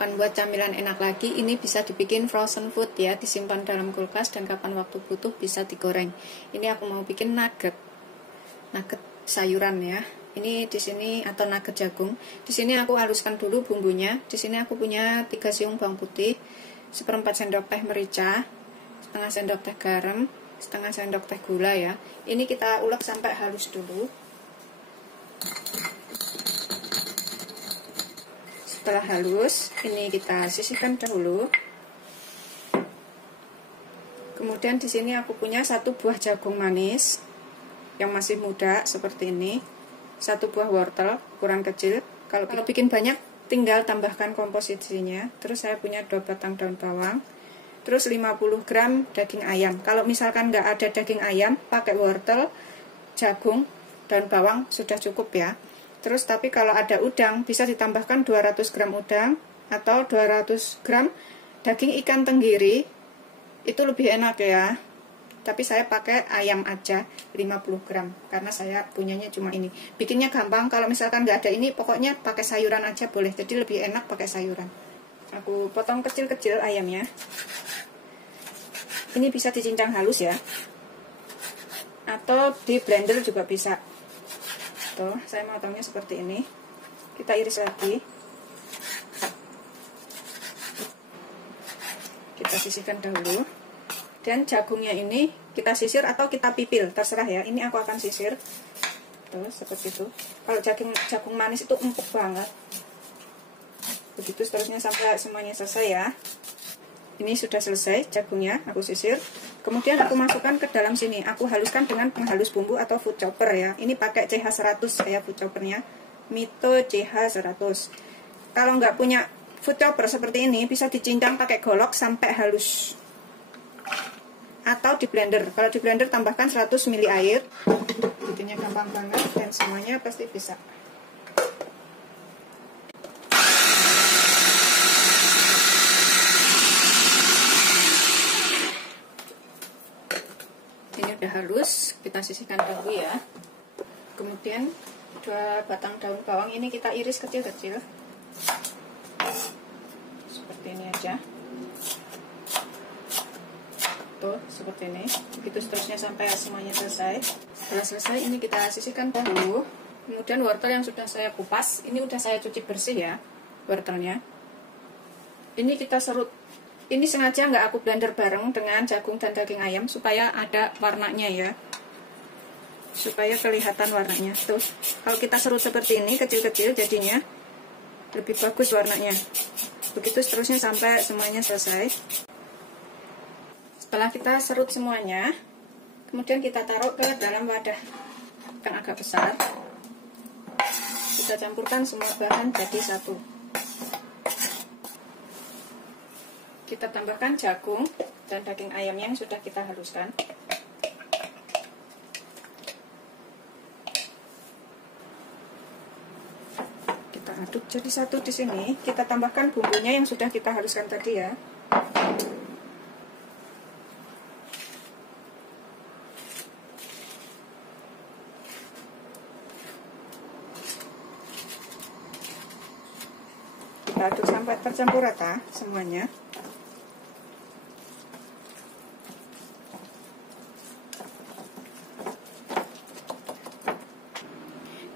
akan buat camilan enak lagi, ini bisa dibikin frozen food ya, disimpan dalam kulkas dan kapan waktu butuh bisa digoreng. Ini aku mau bikin nugget sayuran ya. Ini di sini atau nugget jagung. Di sini aku haluskan dulu bumbunya. Di sini aku punya 3 siung bawang putih, 1/4 sendok teh merica, setengah sendok teh garam, setengah sendok teh gula ya. Ini kita ulek sampai halus dulu. Setelah halus, ini kita sisihkan dahulu. Kemudian di sini aku punya 1 buah jagung manis yang masih muda seperti ini, 1 buah wortel ukuran kecil. Kalau bikin banyak, tinggal tambahkan komposisinya. Terus saya punya 2 batang daun bawang. Terus 50 gram daging ayam. Kalau misalkan nggak ada daging ayam, pakai wortel, jagung, daun bawang sudah cukup ya. Terus tapi kalau ada udang, bisa ditambahkan 200 gram udang atau 200 gram daging ikan tenggiri. Itu lebih enak ya. Tapi saya pakai ayam aja 50 gram karena saya punyanya cuma ini. Bikinnya gampang, kalau misalkan nggak ada ini pokoknya pakai sayuran aja boleh. Jadi lebih enak pakai sayuran. Aku potong kecil-kecil ayamnya. Ini bisa dicincang halus ya. Atau di blender juga bisa. Tuh, saya motongnya seperti ini. Kita iris lagi. Kita sisihkan dahulu. Dan jagungnya ini kita sisir atau kita pipil, terserah ya. Ini aku akan sisir. Tuh, seperti itu. Kalau jagung manis itu empuk banget. Begitu seterusnya sampai semuanya selesai ya. Ini sudah selesai jagungnya, aku sisir. Kemudian aku masukkan ke dalam sini. Aku haluskan dengan penghalus bumbu atau food chopper ya. Ini pakai CH100 saya food choppernya. Mito CH100. Kalau nggak punya food chopper seperti ini, bisa dicincang pakai golok sampai halus. Atau di blender. Kalau di blender tambahkan 100 ml air. Bikinnya gampang banget dan semuanya pasti bisa. Ini udah halus, kita sisihkan dahulu ya. Kemudian 2 batang daun bawang ini kita iris kecil-kecil. Seperti ini aja. Tuh, seperti ini. Begitu seterusnya sampai semuanya selesai. Setelah selesai, ini kita sisihkan dahulu. Kemudian wortel yang sudah saya kupas, ini udah saya cuci bersih ya, wortelnya. Ini kita serut. Ini sengaja nggak aku blender bareng dengan jagung dan daging ayam supaya ada warnanya ya. Supaya kelihatan warnanya. Tuh, kalau kita serut seperti ini, kecil-kecil jadinya lebih bagus warnanya. Begitu seterusnya sampai semuanya selesai. Setelah kita serut semuanya, kemudian kita taruh ke dalam wadah yang agak besar. Kita campurkan semua bahan jadi satu. Kita tambahkan jagung dan daging ayam yang sudah kita haluskan. Kita aduk jadi satu di sini. Kita tambahkan bumbunya yang sudah kita haluskan tadi ya. Kita aduk sampai tercampur rata semuanya.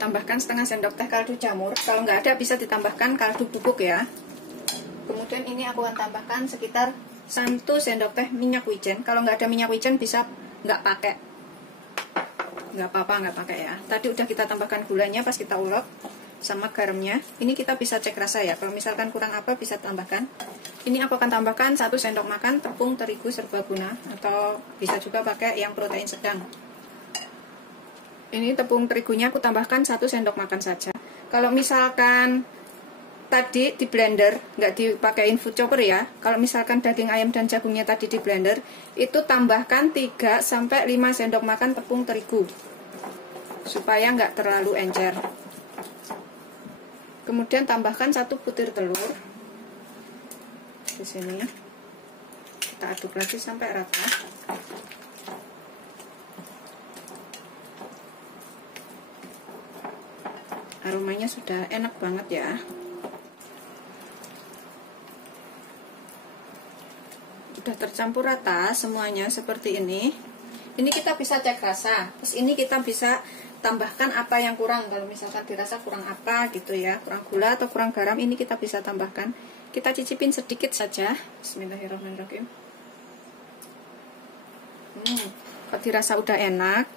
Tambahkan setengah sendok teh kaldu jamur. Kalau nggak ada bisa ditambahkan kaldu bubuk ya. Kemudian ini aku akan tambahkan sekitar 1 sendok teh minyak wijen. Kalau nggak ada minyak wijen bisa nggak pakai. Nggak apa-apa nggak pakai ya. Tadi udah kita tambahkan gulanya pas kita ulek sama garamnya. Ini kita bisa cek rasa ya. Kalau misalkan kurang apa bisa tambahkan. Ini aku akan tambahkan 1 sendok makan tepung terigu serbaguna atau bisa juga pakai yang protein sedang. Ini tepung terigunya aku tambahkan 1 sendok makan saja. Kalau misalkan tadi di blender, nggak dipakein food chopper ya. Kalau misalkan daging ayam dan jagungnya tadi di blender, itu tambahkan 3-5 sendok makan tepung terigu. Supaya nggak terlalu encer. Kemudian tambahkan 1 butir telur. Di sini. Kita aduk lagi sampai rata. Aromanya sudah enak banget ya. Sudah tercampur rata semuanya seperti ini. Ini kita bisa cek rasa. Terus ini kita bisa tambahkan apa yang kurang. Kalau misalkan dirasa kurang apa gitu ya, kurang gula atau kurang garam, ini kita bisa tambahkan. Kita cicipin sedikit saja. Bismillahirrahmanirrahim. Kalau dirasa udah enak,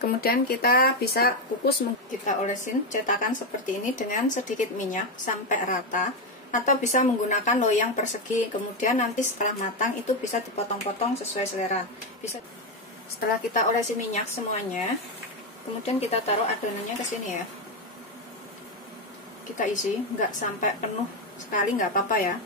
kemudian kita bisa kukus, kita olesin cetakan seperti ini dengan sedikit minyak sampai rata. Atau bisa menggunakan loyang persegi. Kemudian nanti setelah matang itu bisa dipotong-potong sesuai selera. Bisa. Setelah kita olesi minyak semuanya, kemudian kita taruh adonannya ke sini ya. Kita isi, nggak sampai penuh sekali, nggak apa-apa ya.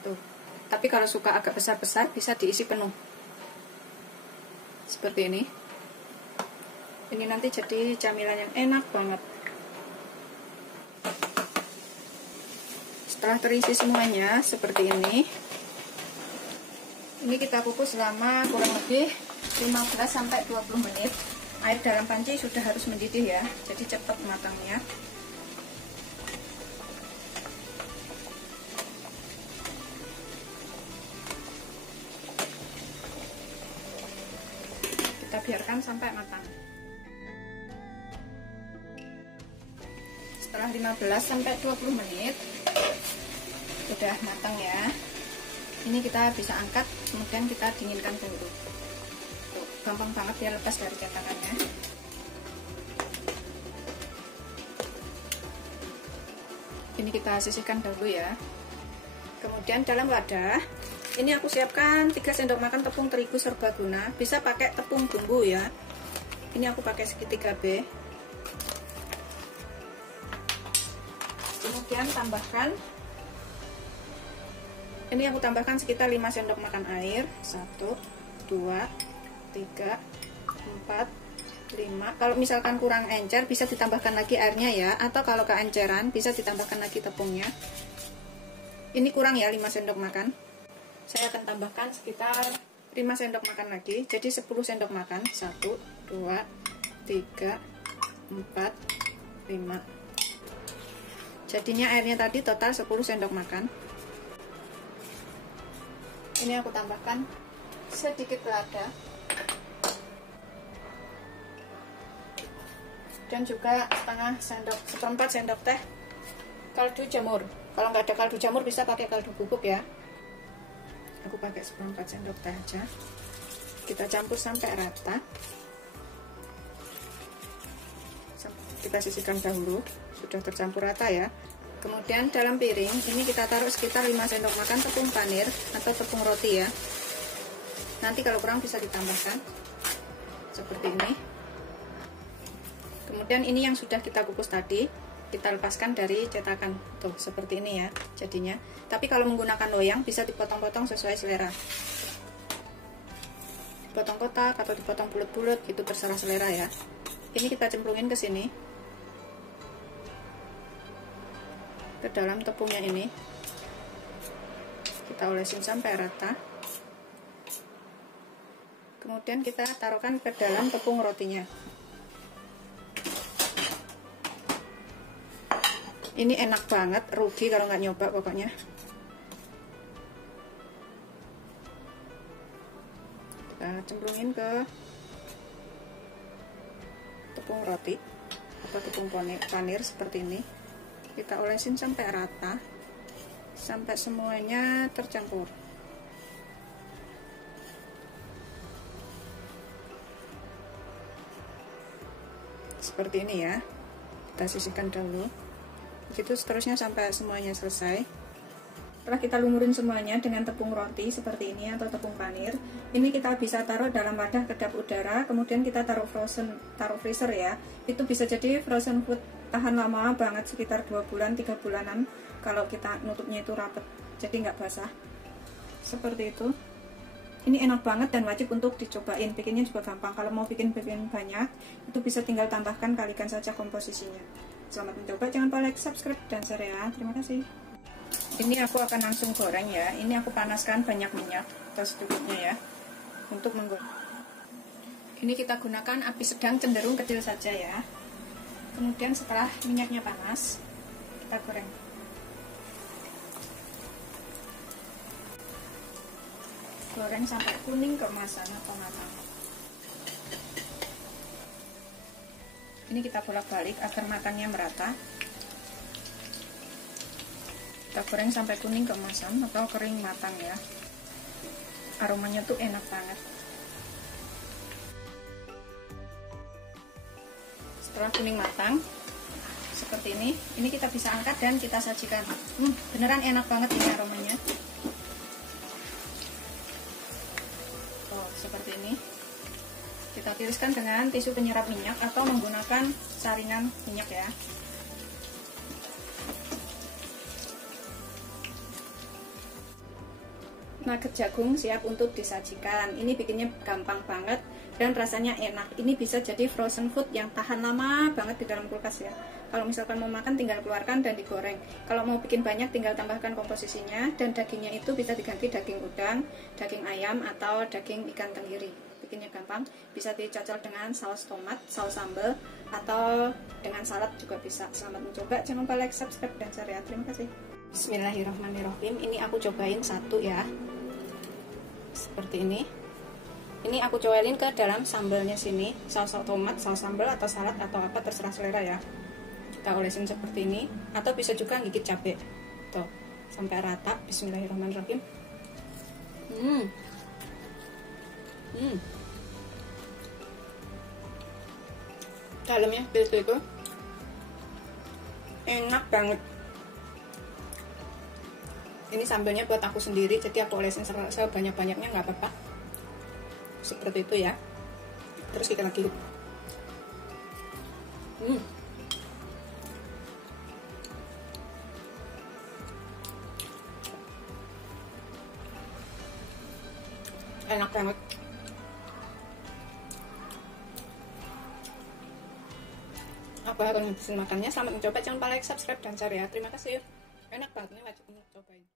Tuh. Tapi kalau suka agak besar-besar bisa diisi penuh. Seperti ini. Ini nanti jadi camilan yang enak banget. Setelah terisi semuanya seperti ini kita kukus selama kurang lebih 15-20 menit. Air dalam panci sudah harus mendidih ya, jadi cepat matangnya. Kita biarkan sampai matang. Setelah 15-20 menit sudah matang ya. Ini kita bisa angkat, kemudian kita dinginkan dulu. Tuh, gampang banget ya lepas dari cetakannya. Ini kita sisihkan dulu ya. Kemudian dalam wadah ini aku siapkan 3 sendok makan tepung terigu serbaguna. Bisa pakai tepung bumbu ya. Ini aku pakai segitiga B. Kemudian tambahkan, ini aku tambahkan sekitar 5 sendok makan air. 1, 2, 3, 4, 5. Kalau misalkan kurang encer bisa ditambahkan lagi airnya ya, atau kalau keenceran bisa ditambahkan lagi tepungnya. Ini kurang ya, 5 sendok makan. Saya akan tambahkan sekitar 5 sendok makan lagi, jadi 10 sendok makan. 1, 2, 3, 4, 5. Jadinya airnya tadi total 10 sendok makan. Ini aku tambahkan sedikit lada. Dan juga seperempat sendok teh kaldu jamur. Kalau nggak ada kaldu jamur bisa pakai kaldu bubuk ya. Aku pakai seperempat sendok teh aja. Kita campur sampai rata. Kita sisihkan dahulu, sudah tercampur rata ya. Kemudian dalam piring ini kita taruh sekitar 5 sendok makan tepung panir atau tepung roti ya. Nanti kalau kurang bisa ditambahkan seperti ini. Kemudian ini yang sudah kita kukus tadi kita lepaskan dari cetakan, tuh seperti ini ya jadinya. Tapi kalau menggunakan loyang bisa dipotong-potong sesuai selera, dipotong kotak atau dipotong bulat-bulat, itu terserah selera ya. Ini kita cemplungin ke sini, ke dalam tepungnya ini. Kita olesin sampai rata. Kemudian kita taruhkan ke dalam tepung rotinya. Ini enak banget, rugi kalau nggak nyoba pokoknya. Kita cemplungin ke tepung roti atau tepung panir seperti ini. Kita olesin sampai rata, sampai semuanya tercampur. Seperti ini ya. Kita sisihkan dulu. Begitu seterusnya sampai semuanya selesai. Setelah kita lumurin semuanya dengan tepung roti seperti ini atau tepung panir, ini kita bisa taruh dalam wadah kedap udara, kemudian kita taruh freezer ya. Itu bisa jadi frozen food, tahan lama banget, sekitar 2 bulan 3 bulanan kalau kita nutupnya itu rapet, jadi nggak basah. Seperti itu. Ini enak banget dan wajib untuk dicobain. Bikinnya juga gampang. Kalau mau bikin banyak, itu bisa tinggal tambahkan, kalikan saja komposisinya. Selamat mencoba, jangan lupa like, subscribe, dan share ya. Terima kasih. Ini aku akan langsung goreng ya. Ini aku panaskan banyak minyak atau secukupnya ya, untuk menggoreng. Ini kita gunakan api sedang cenderung kecil saja ya. Kemudian setelah minyaknya panas, kita goreng. Goreng sampai kuning keemasan atau matang. Ini kita bolak-balik agar matangnya merata. Kita goreng sampai kuning keemasan atau kering matang ya. Aromanya tuh enak banget. Setelah kuning matang seperti ini kita bisa angkat dan kita sajikan. Beneran enak banget ini aromanya. Seperti ini. Kita tiriskan dengan tisu penyerap minyak atau menggunakan saringan minyak ya. Nugget jagung siap untuk disajikan. Ini bikinnya gampang banget dan rasanya enak. Ini bisa jadi frozen food yang tahan lama banget di dalam kulkas ya. Kalau misalkan mau makan tinggal keluarkan dan digoreng. Kalau mau bikin banyak tinggal tambahkan komposisinya, dan dagingnya itu bisa diganti daging udang, daging ayam, atau daging ikan tenggiri. Bikinnya gampang, bisa dicocol dengan saus tomat, saus sambal, atau dengan salad juga bisa. Selamat mencoba, jangan lupa like, subscribe, dan share ya. Terima kasih. Bismillahirrahmanirrahim. Ini aku cobain satu ya. Seperti ini. Ini aku coelin ke dalam sambalnya sini, saus tomat, saus sambal, atau salad, atau apa terserah selera ya. Kita olesin seperti ini, atau bisa juga gigit cabai. Tuh, sampai rata. Bismillahirrahmanirrahim. Dalamnya itu enak banget. Ini sambalnya buat aku sendiri, jadi aku olesin sebanyak-banyaknya nggak apa-apa. Seperti itu ya. Terus kita lagi. Enak banget. Aku harus ngabisin makannya. Selamat mencoba, jangan lupa like, subscribe, dan share ya. Terima kasih. Enak banget, ini wajib cobain.